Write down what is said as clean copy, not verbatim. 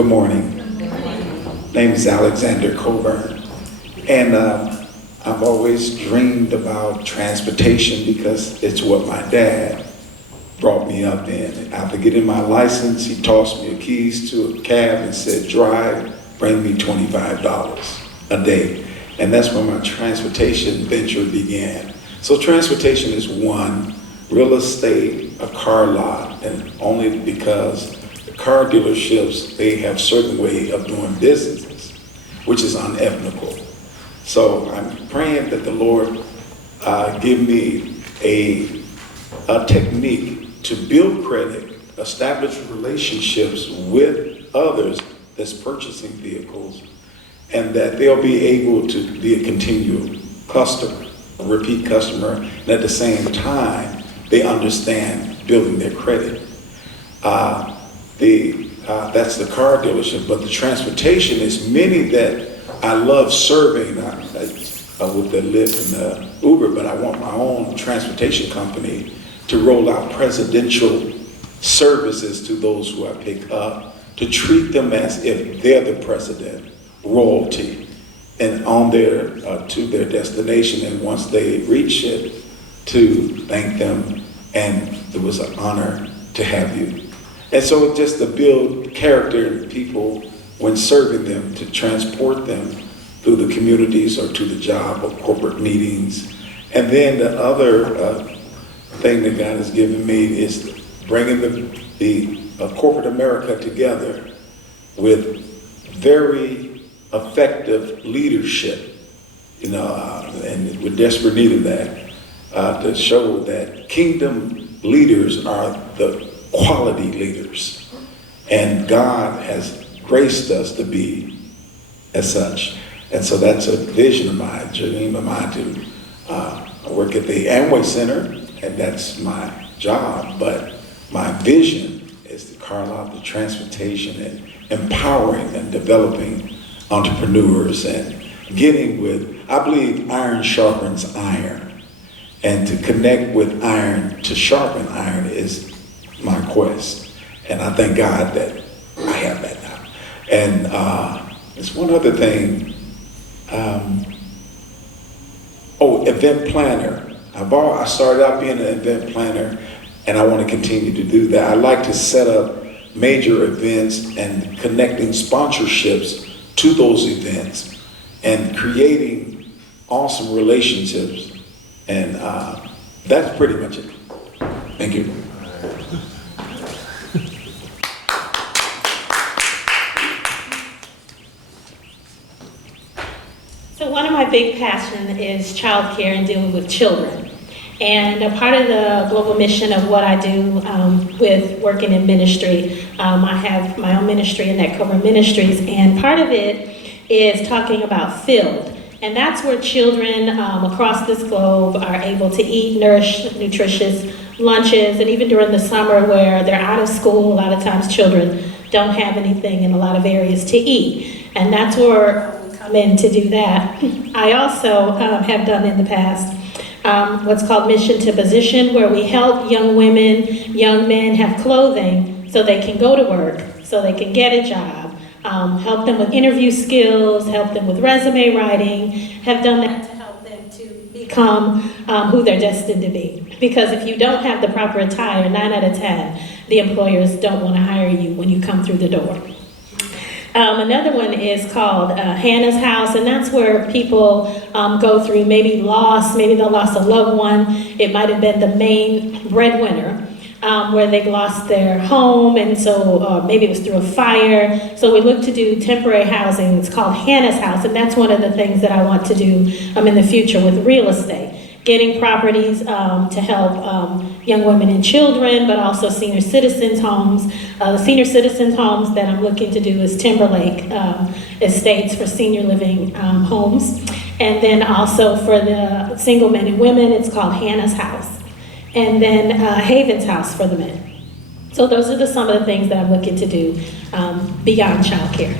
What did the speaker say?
Good morning. Name is Alexander Coburn, and I've always dreamed about transportation because it's what my dad brought me up in. After getting my license, he tossed me the keys to a cab and said, drive, bring me $25 a day. And that's when my transportation venture began. So transportation is one, real estate, a car lot, and only because the car dealerships, they have certain way of doing businesses, which is unethical. So I'm praying that the Lord give me a technique to build credit, establish relationships with others that's purchasing vehicles, and that they'll be able to be a continual customer, a repeat customer, and at the same time, they understand building their credit. That's the car dealership, but the transportation is many that I love serving. I with the Lyft and the Uber, but I want my own transportation company to roll out presidential services to those who I pick up, to treat them as if they're the president, royalty, and on their to their destination. And once they reach it, to thank them, and it was an honor to have you. And so just to build character in people when serving them, to transport them through the communities or to the job or corporate meetings. And then the other thing that God has given me is bringing the corporate America together with very effective leadership, and we're desperate need of that, to show that kingdom leaders are the quality leaders. And God has graced us to be as such. And so that's a vision of mine, a dream of mine to work at the Amway Center, and that's my job. But my vision is to carve out the transportation and empowering and developing entrepreneurs and getting with, I believe iron sharpens iron. And to connect with iron, to sharpen iron is my quest. And I thank God that I have that now. And there's one other thing. Event planner. I started out being an event planner, and I want to continue to do that. I like to set up major events and connecting sponsorships to those events and creating awesome relationships. And that's pretty much it. Thank you. So one of my big passions is childcare and dealing with children. And a part of the global mission of what I do with working in ministry, I have my own ministry, Annette Ministries, and part of it is talking about filled. And that's where children across this globe are able to eat nutritious lunches, and even during the summer where they're out of school, a lot of times children don't have anything in a lot of areas to eat. And that's where we come in to do that. I also have done in the past what's called Mission to Position, where we help young women, young men have clothing so they can go to work, so they can get a job, help them with interview skills, help them with resume writing, have done that to help them to become who they're destined to be. Because if you don't have the proper attire, 9 out of 10, the employers don't want to hire you when you come through the door. Another one is called Hannah's House, and that's where people go through maybe they lost a loved one. It might have been the main breadwinner, where they lost their home, and so maybe it was through a fire. So we look to do temporary housing. It's called Hannah's House, and that's one of the things that I want to do in the future with real estate. Getting properties to help young women and children, but also senior citizens' homes. The senior citizens' homes that I'm looking to do is Timberlake Estates for senior living homes. And then also for the single men and women, it's called Hannah's House. And then Haven's House for the men. So those are some of the things that I'm looking to do beyond childcare.